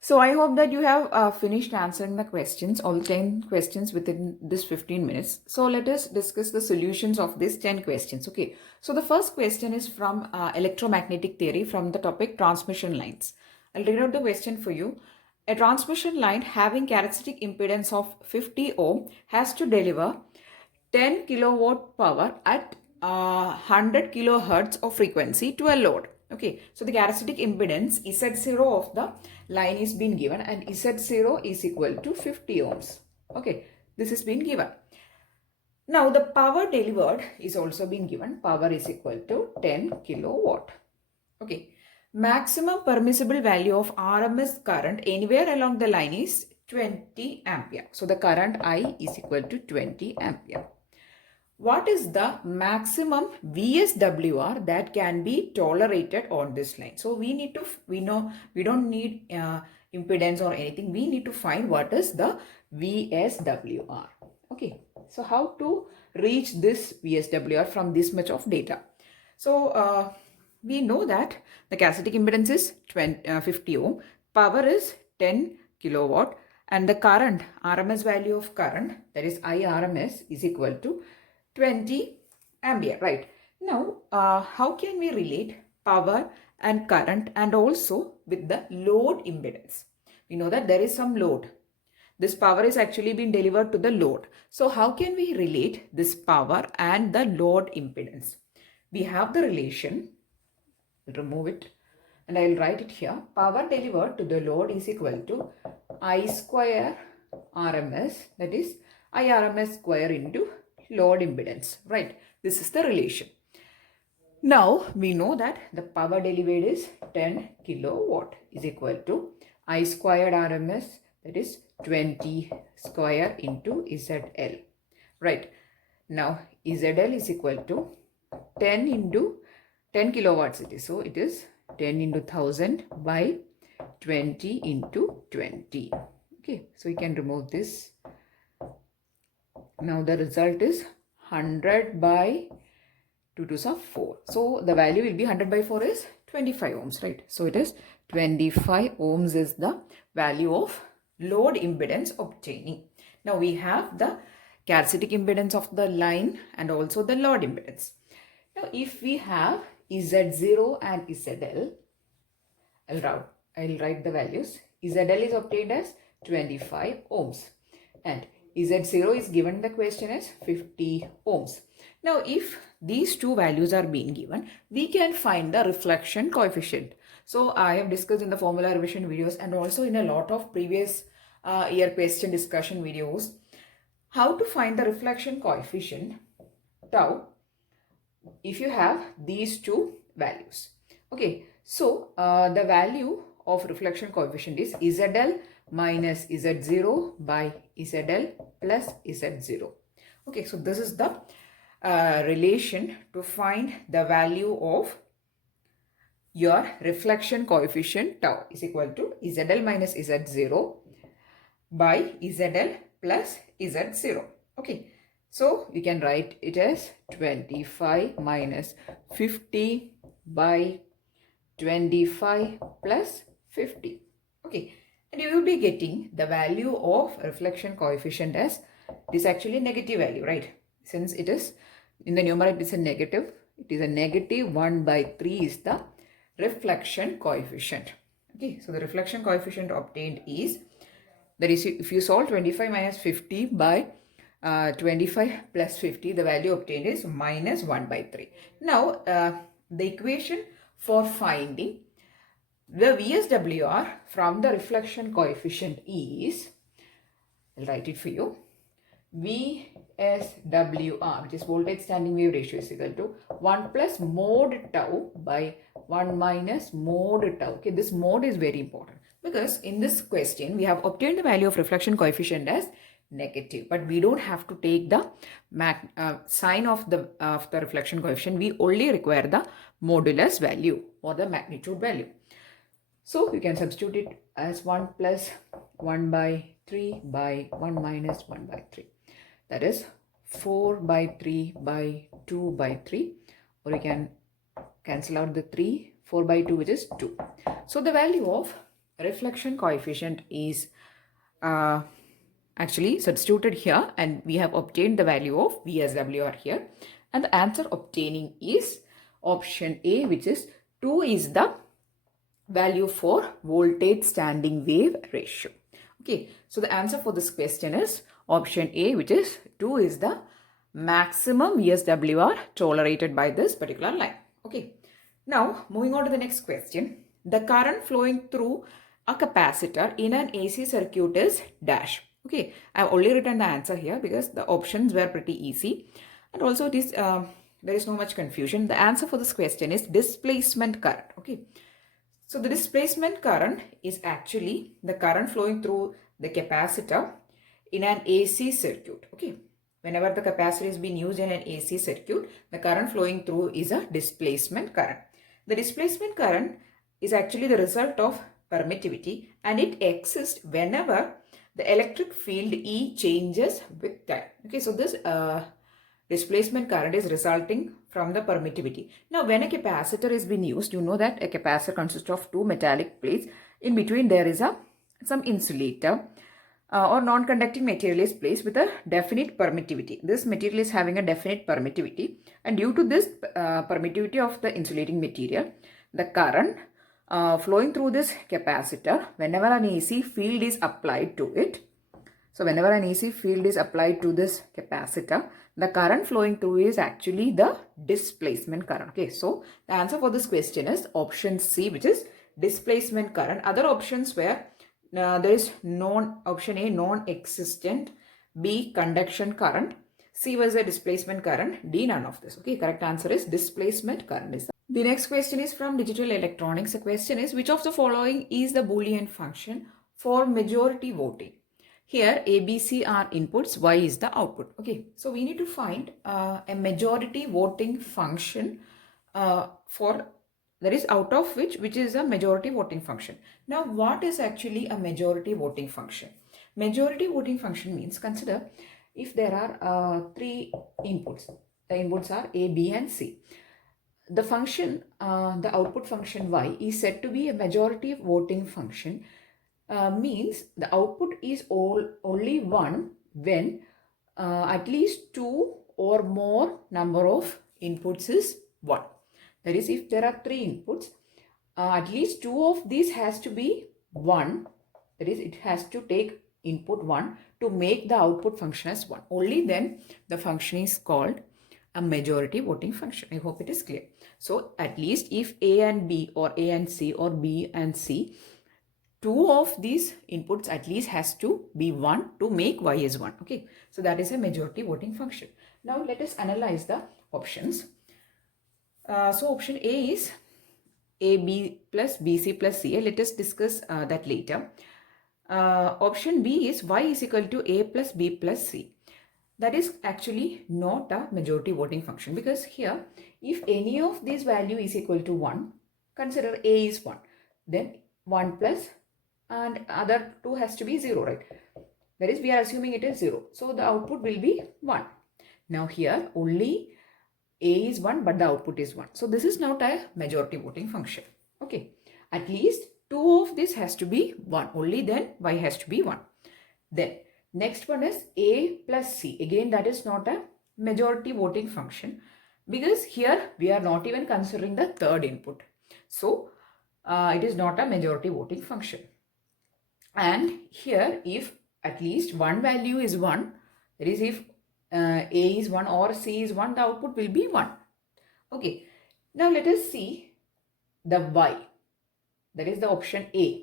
So I hope that you have finished answering the questions, all 10 questions within this 15 minutes. So let us discuss the solutions of these 10 questions. Okay. So the first question is from electromagnetic theory from the topic transmission lines. I'll read out the question for you. A transmission line having characteristic impedance of 50 ohm has to deliver 10 kilowatt power at 100 kilohertz of frequency to a load. Okay, so the characteristic impedance Z0 of the line is being given, and Z0 is equal to 50 ohms. Okay, this is being given. Now the power delivered is also being given. Power is equal to 10 kilowatt. Okay, maximum permissible value of RMS current anywhere along the line is 20 ampere. So the current I is equal to 20 ampere. What is the maximum VSWR that can be tolerated on this line? So we don't need impedance or anything. We need to find what is the VSWR. Okay, so how to reach this VSWR from this much of data? So we know that the characteristic impedance is 50 ohm, power is 10 kilowatt, and the current, RMS value of current, that is IRMS, is equal to 20 ampere, right? Now, how can we relate power and current and also with the load impedance? We know that there is some load. This power is actually being delivered to the load. So how can we relate this power and the load impedance? We have the relation, remove it, and I will write it here. Power delivered to the load is equal to I square RMS, that is IRMS square into load impedance, right? This is the relation. Now we know that the power delivered is 10 kilowatt is equal to I squared RMS, that is 20 square into ZL, right? Now ZL is equal to 10 into 10 kilowatts it is. So it is 10 into 1000 by 20 into 20. Okay, so you can remove this. Now the result is 100 by 2 2s are 4. So the value will be 100 by 4 is 25 ohms, right? So it is 25 ohms is the value of load impedance obtaining. Now we have the characteristic impedance of the line and also the load impedance. Now if we have Z0 and ZL, I'll write the values. ZL is obtained as 25 ohms and Z0 is given the question as 50 ohms. Now if these two values are being given, we can find the reflection coefficient. So I have discussed in the formula revision videos and also in a lot of previous year question discussion videos how to find the reflection coefficient tau if you have these two values. Okay, so the value of reflection coefficient is ZL minus Z0 by ZL plus Z0. Okay, so this is the relation to find the value of your reflection coefficient tau is equal to ZL minus Z0 by ZL plus Z0. Okay, so you can write it as 25 minus 50 by 25 plus 50. Okay, and you will be getting the value of reflection coefficient as it is actually negative value, right? Since it is in the numerator, it is a negative. It is a negative 1 by 3 is the reflection coefficient. Okay, so the reflection coefficient obtained is, that is, if you solve 25 minus 50 by 25 plus 50, the value obtained is minus 1 by 3. Now, the equation for finding the VSWR from the reflection coefficient is, I'll write it for you. VSWR, which is voltage standing wave ratio, is equal to 1 plus mod tau by 1 minus mod tau. Okay, this mod is very important because in this question we have obtained the value of reflection coefficient as negative, but we don't have to take the sign of the reflection coefficient. We only require the modulus value or the magnitude value. So you can substitute it as 1 plus 1 by 3 by 1 minus 1 by 3. That is 4 by 3 by 2 by 3, or you can cancel out the 3, 4 by 2, which is 2. So the value of reflection coefficient is actually substituted here, and we have obtained the value of VSWR here, and the answer obtaining is option A, which is 2 is the value for voltage standing wave ratio. Okay, so the answer for this question is option A, which is 2 is the maximum VSWR tolerated by this particular line. Okay, now moving on to the next question. The current flowing through a capacitor in an AC circuit is dash. Okay, I have only written the answer here because the options were pretty easy, and also it is there is no much confusion. The answer for this question is displacement current. Okay, so the displacement current is actually the current flowing through the capacitor in an AC circuit. Okay, whenever the capacitor is being used in an AC circuit, the current flowing through is a displacement current. The displacement current is actually the result of permittivity, and it exists whenever the electric field E changes with time. Okay, so this displacement current is resulting from the permittivity. Now, when a capacitor is being used, you know that a capacitor consists of two metallic plates. In between, there is some insulator or non-conducting material is placed with a definite permittivity. This material is having a definite permittivity, and due to this permittivity of the insulating material, the current flowing through this capacitor, whenever an AC field is applied to it, so whenever an AC field is applied to this capacitor, the current flowing through is actually the displacement current. Okay, so the answer for this question is option C, which is displacement current. Other options were there is option A, non-existent, B, conduction current, C was a displacement current, D, none of this. Okay, correct answer is displacement current. The next question is from digital electronics. The question is, which of the following is the Boolean function for majority voting? Here A, B, C are inputs, Y is the output. Okay, so we need to find a majority voting function for that is out of which is a majority voting function. Now, what is actually a majority voting function? Majority voting function means, consider if there are three inputs. The inputs are A, B and C. The function, the output function Y is said to be a majority voting function. Means the output is only one when at least two or more number of inputs is 1. That is, if there are three inputs, at least two of these has to be 1. That is, it has to take input 1 to make the output function as 1. Only then the function is called a majority voting function. I hope it is clear. So at least if A and B or A and C or B and C, two of these inputs at least has to be 1 to make Y is 1. Okay, so that is a majority voting function. Now let us analyze the options. So option A is AB plus BC plus CA. Let us discuss that later. Option B is Y is equal to A plus B plus C. That is actually not a majority voting function, because here if any of these value is equal to 1, consider A is 1, then 1 plus and other two has to be 0, right? That is, we are assuming it is 0. So the output will be 1. Now here only A is 1 but the output is 1. So this is not a majority voting function. Okay, at least two of this has to be 1. Only then Y has to be 1. Then next one is A plus C. Again, that is not a majority voting function, because here we are not even considering the third input. So it is not a majority voting function. And here if at least one value is 1, that is, if A is 1 or C is 1, the output will be 1. Okay, now let us see the Y. That is the option A.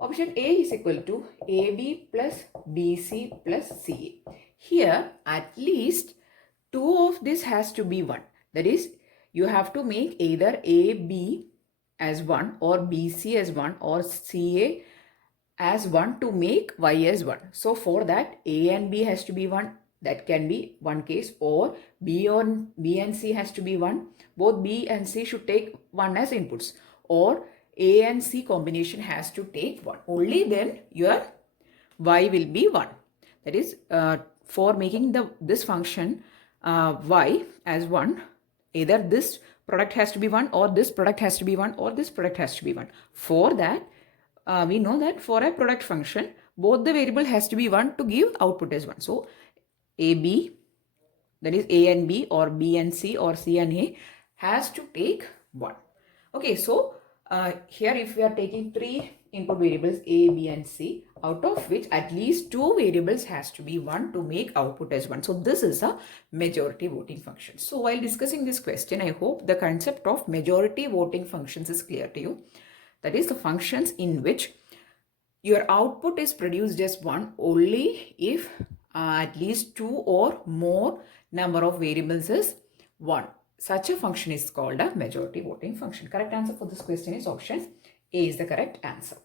Option A is equal to AB plus BC plus CA. Here at least two of this has to be 1. That is, you have to make either AB as 1 or BC as 1 or CA as 1 to make Y as 1. So for that, A and B has to be 1. That can be one case, or B and C has to be 1. Both B and C should take 1 as inputs, or A and C combination has to take 1. Only then your Y will be 1. That is, for making this function Y as 1, either this product has to be 1 or this product has to be 1 or this product has to be 1. For that, we know that for a product function, both the variable has to be 1 to give output as 1. So AB, that is A and B, or B and C, or C and A, has to take 1. Okay, so here if we are taking 3 input variables A, B and C, out of which at least 2 variables has to be 1 to make output as 1. So this is a majority voting function. So while discussing this question, I hope the concept of majority voting functions is clear to you. That is the functions in which your output is produced as 1 only if at least 2 or more number of variables is 1. Such a function is called a majority voting function. Correct answer for this question is option A is the correct answer.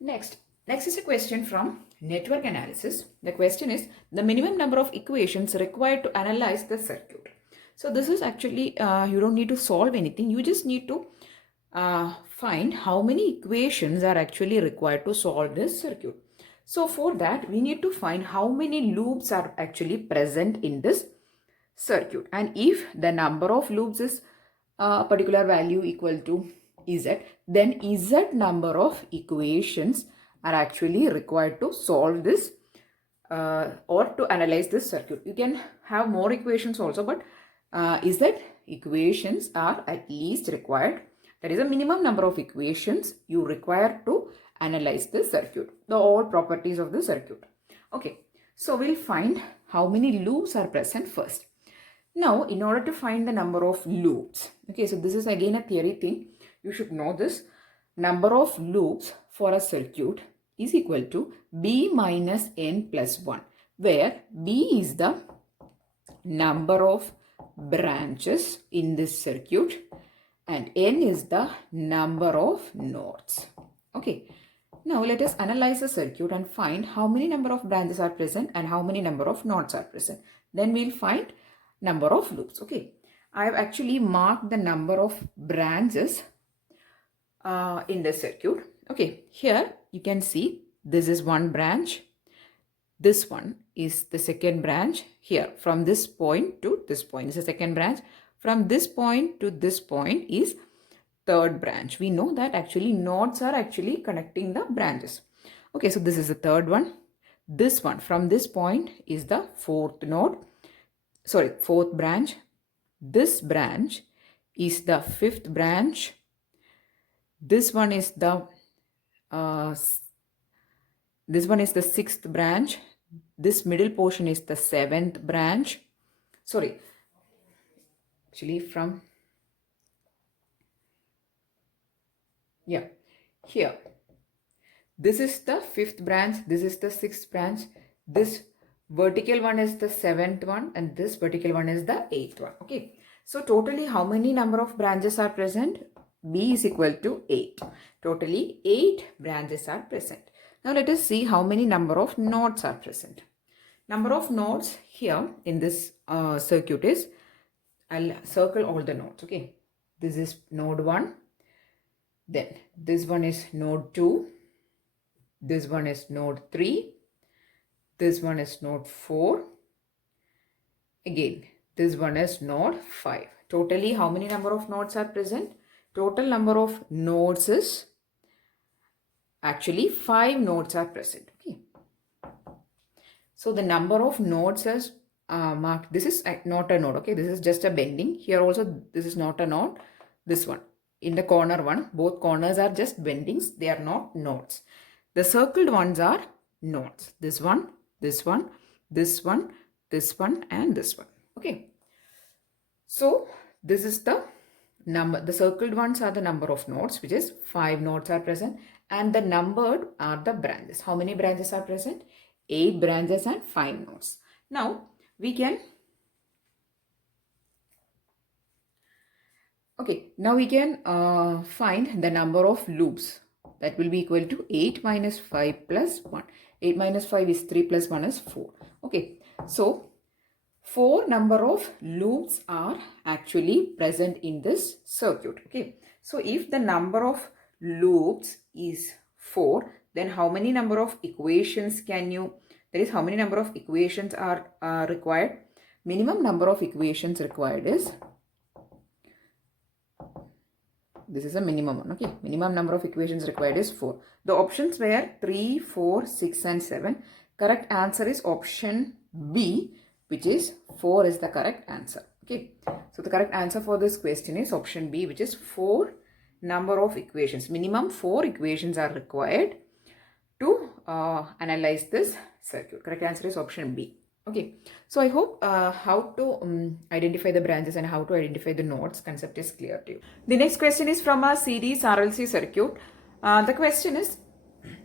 Next is a question from network analysis. The question is the minimum number of equations required to analyze the circuit. So this is actually, you don't need to solve anything. You just need to find how many equations are actually required to solve this circuit. So for that, we need to find how many loops are actually present in this circuit. And if the number of loops is a particular value equal to Z, then Z number of equations are actually required to solve this or to analyze this circuit. You can have more equations also, but Z equations are at least required. That is a minimum number of equations you require to analyze the circuit, the all properties of the circuit. Okay, so we'll find how many loops are present first. Now, in order to find the number of loops, okay, so this is again a theory thing. You should know this. Number of loops for a circuit is equal to B minus N plus 1, where B is the number of branches in this circuit and N is the number of nodes. Okay. Now let us analyze the circuit and find how many number of branches are present and how many number of nodes are present. Then we'll find number of loops. Okay. I have actually marked the number of branches in the circuit. Okay. Here you can see this is one branch. This one is the second branch. Here from this point to this point is the second branch. From this point to this point is third branch. We know that actually nodes are actually connecting the branches. Okay, so this is the third one. This one from this point is the fourth branch. This branch is the fifth branch. This one is the sixth branch. This middle portion is the seventh branch. Sorry, actually from here. This is the fifth branch. This is the sixth branch. This vertical one is the seventh one and this vertical one is the eighth one. Okay. So totally how many number of branches are present? B is equal to 8. Totally 8 branches are present. Now let us see how many number of nodes are present. Number of nodes here in this circuit is, I'll circle all the nodes. Okay. This is node 1. Then this one is node 2. This one is node 3. This one is node 4. Again, this one is node 5. Totally how many number of nodes are present? Total number of nodes is actually 5 nodes are present. Okay. So the number of nodes is marked. This is not a node. Okay. This is just a bending. Here also this is not a node. This one. In the corner one, both corners are just bendings. They are not nodes. The circled ones are nodes. This one, this one, this one, this one, and this one. Okay. So this is the number. The circled ones are the number of nodes, which is 5 nodes are present, and the numbered are the branches. How many branches are present? 8 branches and 5 nodes. Now we can find the number of loops. That will be equal to 8 minus 5 plus 1. 8 minus 5 is 3 plus 1 is 4. Okay. So 4 number of loops are actually present in this circuit. Okay. So if the number of loops is 4, then how many number of equations how many number of equations are required? Minimum number of equations required is This is a minimum one. Okay, minimum number of equations required is 4. The options were 3, 4, 6 and 7. Correct answer is option B, which is 4 is the correct answer. Okay, so the correct answer for this question is option B, which is 4 number of equations. Minimum 4 equations are required to analyze this circuit. Correct answer is option B. Okay, so I hope how to identify the branches and how to identify the nodes concept is clear to you. The next question is from a series RLC circuit. The question is,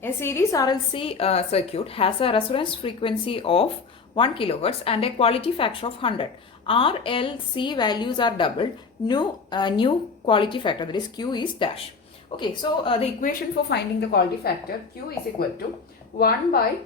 a series RLC circuit has a resonance frequency of 1 kilohertz and a quality factor of 100. RLC values are doubled. New quality factor, that is Q, is dash. Okay, so the equation for finding the quality factor, Q is equal to 1 by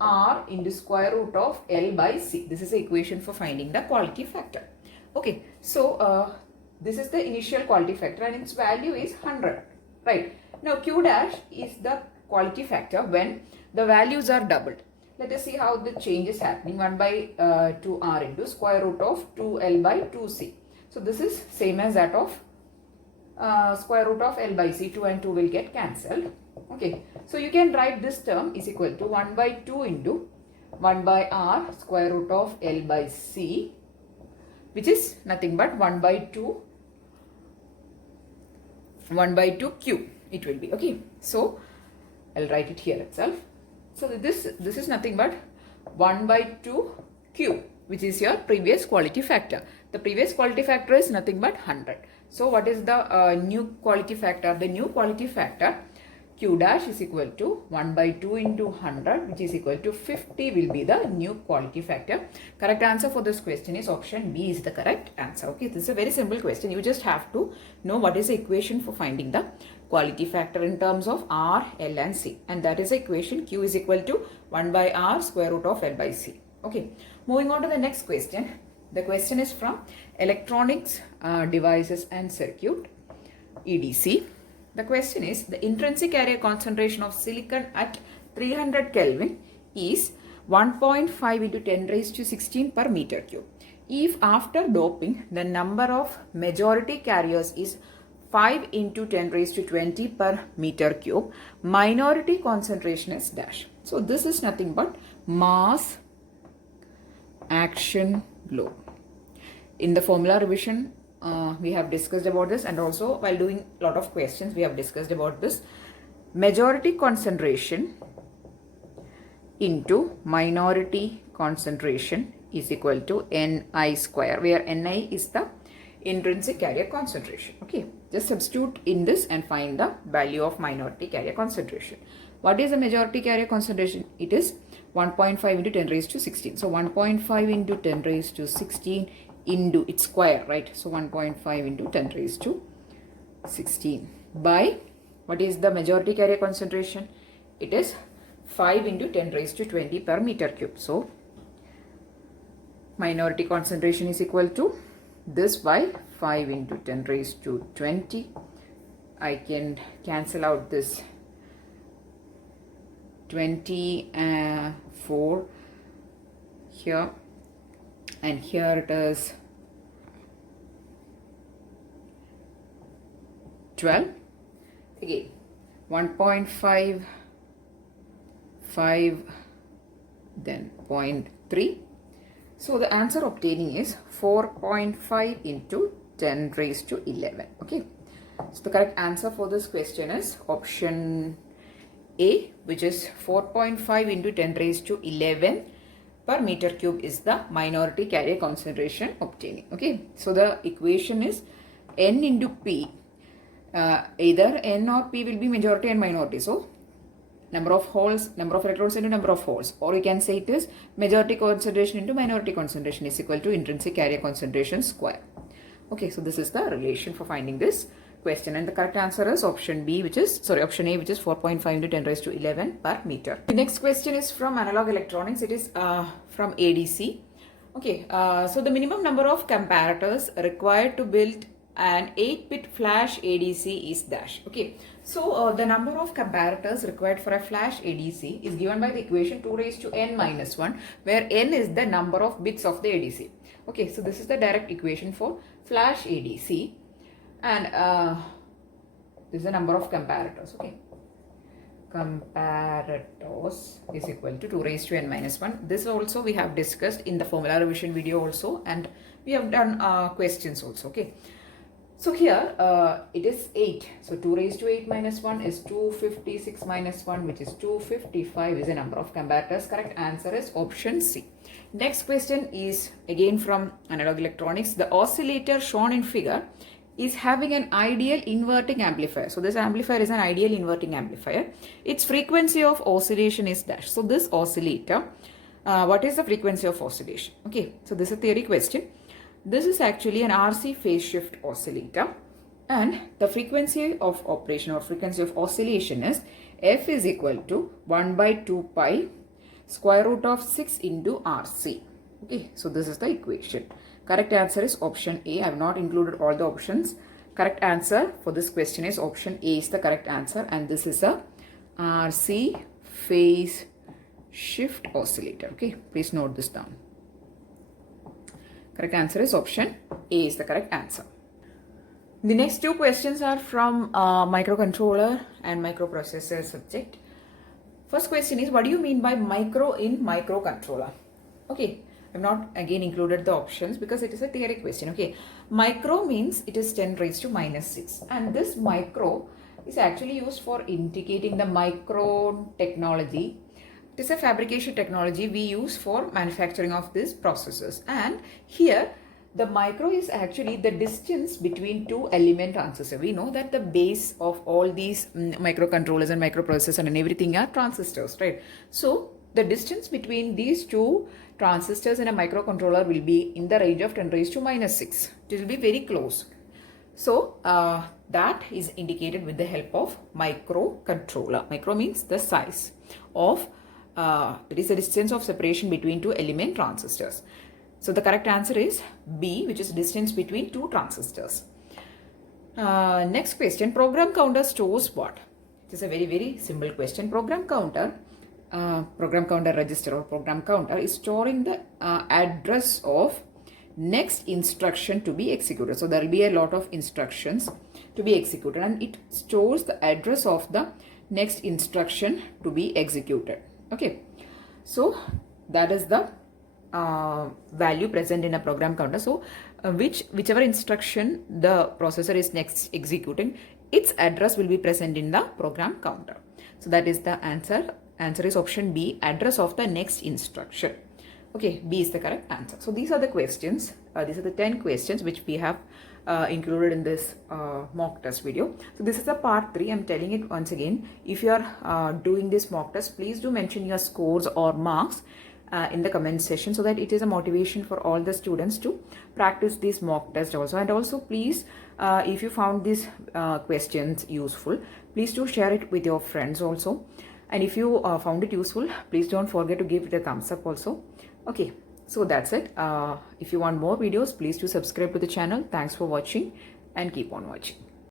R into square root of L by C. This is the equation for finding the quality factor. Okay, so this is the initial quality factor and its value is 100. Right. Now Q dash is the quality factor when the values are doubled. Let us see how the change is happening. 1 by 2R into square root of 2L by 2C. So this is same as that of square root of L by C. 2 and 2 will get cancelled. Okay, so you can write this term is equal to 1 by 2 into 1 by R square root of L by C, which is nothing but 1 by 2 Q it will be. Okay, so I'll write it here itself. So this is nothing but 1 by 2 Q, which is your previous quality factor. The previous quality factor is nothing but 100. So what is the new quality factor? The new quality factor Q dash is equal to 1 by 2 into 100, which is equal to 50 will be the new quality factor. Correct answer for this question is option B is the correct answer. Okay, this is a very simple question. You just have to know what is the equation for finding the quality factor in terms of R, L and C. And that is the equation Q is equal to 1 by R square root of L by C. Okay, moving on to the next question. The question is from Electronics, Devices and Circuit, EDC. The question is, the intrinsic area concentration of silicon at 300 Kelvin is 1.5 into 10 raised to 16 per meter cube. If after doping, the number of majority carriers is 5 into 10 raised to 20 per meter cube, minority concentration is dash. So this is nothing but mass action law. In the formula revision, we have discussed about this, and also while doing a lot of questions we have discussed about this. Majority concentration into minority concentration is equal to Ni square, where Ni is the intrinsic carrier concentration. Okay, just substitute in this and find the value of minority carrier concentration. What is the majority carrier concentration? It is 1.5 into 10 raised to 16. So 1.5 into 10 raised to 16 into its square, right? So 1.5 into 10 raised to 16 by, what is the majority carrier concentration? It is 5 into 10 raised to 20 per meter cube. So minority concentration is equal to this by 5 into 10 raised to 20. I can cancel out this 24 here, and here it is 12. Again 1.5, 5, then 0.3. So the answer obtaining is 4.5 into 10 raised to 11. Okay, so the correct answer for this question is option A, which is 4.5 into 10 raised to 11 per meter cube is the minority carrier concentration obtaining. Okay, so the equation is N into P. Either N or P will be majority and minority. So number of holes, number of electrons into number of holes, or we can say it is majority concentration into minority concentration is equal to intrinsic carrier concentration square. Okay, so this is the relation for finding this question, and the correct answer is option B, which is option A, which is 4.5 into 10 raised to 11 per meter. The next question is from analog electronics. It is from ADC. Okay, so the minimum number of comparators required to build an 8-bit flash ADC is dash. Okay, so the number of comparators required for a flash ADC is given by the equation 2 raised to n minus 1, where n is the number of bits of the ADC. Okay, so this is the direct equation for flash ADC. and this is the number of comparators. Okay, comparators is equal to 2 raised to n minus 1. This also we have discussed in the formula revision video also, and we have done questions also. Okay, so here it is 8. So 2 raised to 8 minus 1 is 256 minus 1, which is 255 is the number of comparators. Correct answer is option C. Next question is again from analog electronics. The oscillator shown in figure is having an ideal inverting amplifier. So this amplifier is an ideal inverting amplifier. Its frequency of oscillation is dash. So this oscillator, what is the frequency of oscillation? Okay, so this is a theory question. This is actually an RC phase shift oscillator, and the frequency of operation or frequency of oscillation is F is equal to 1 by 2 pi square root of 6 into RC. Okay, so this is the equation. Correct answer is option A. I have not included all the options. Correct answer for this question is option A is the correct answer, and this is a RC phase shift oscillator. Okay, please note this down. Correct answer is option A is the correct answer. The next two questions are from microcontroller and microprocessor subject. First question is, what do you mean by micro in microcontroller? Okay, I have not again included the options because it is a theory question. Okay, micro means it is 10 raised to minus 6, and this micro is actually used for indicating the micro technology. It is a fabrication technology we use for manufacturing of these processors, and here the micro is actually the distance between two element transistors. We know that the base of all these microcontrollers and microprocessors and everything are transistors, right? So the distance between these two transistors in a microcontroller will be in the range of 10 raised to minus 6. It will be very close. So that is indicated with the help of microcontroller. Micro means the size of there is a distance of separation between two element transistors. So the correct answer is B, which is distance between two transistors. Next question, program counter stores what? It is a very simple question. Program counter register or program counter is storing the address of next instruction to be executed. So there will be a lot of instructions to be executed, and it stores the address of the next instruction to be executed. Okay, so that is the value present in a program counter. So whichever instruction the processor is next executing, its address will be present in the program counter. So that is the answer. Answer is option B, address of the next instruction. Okay, B is the correct answer. So these are the questions. These are the 10 questions which we have included in this mock test video. So this is the part 3. I'm telling it once again. If you are doing this mock test, please do mention your scores or marks in the comment section, so that it is a motivation for all the students to practice this mock test also. And also please, if you found these questions useful, please do share it with your friends also. And if you found it useful, please don't forget to give it a thumbs up also. Okay, so that's it. If you want more videos, please do subscribe to the channel. Thanks for watching and keep on watching.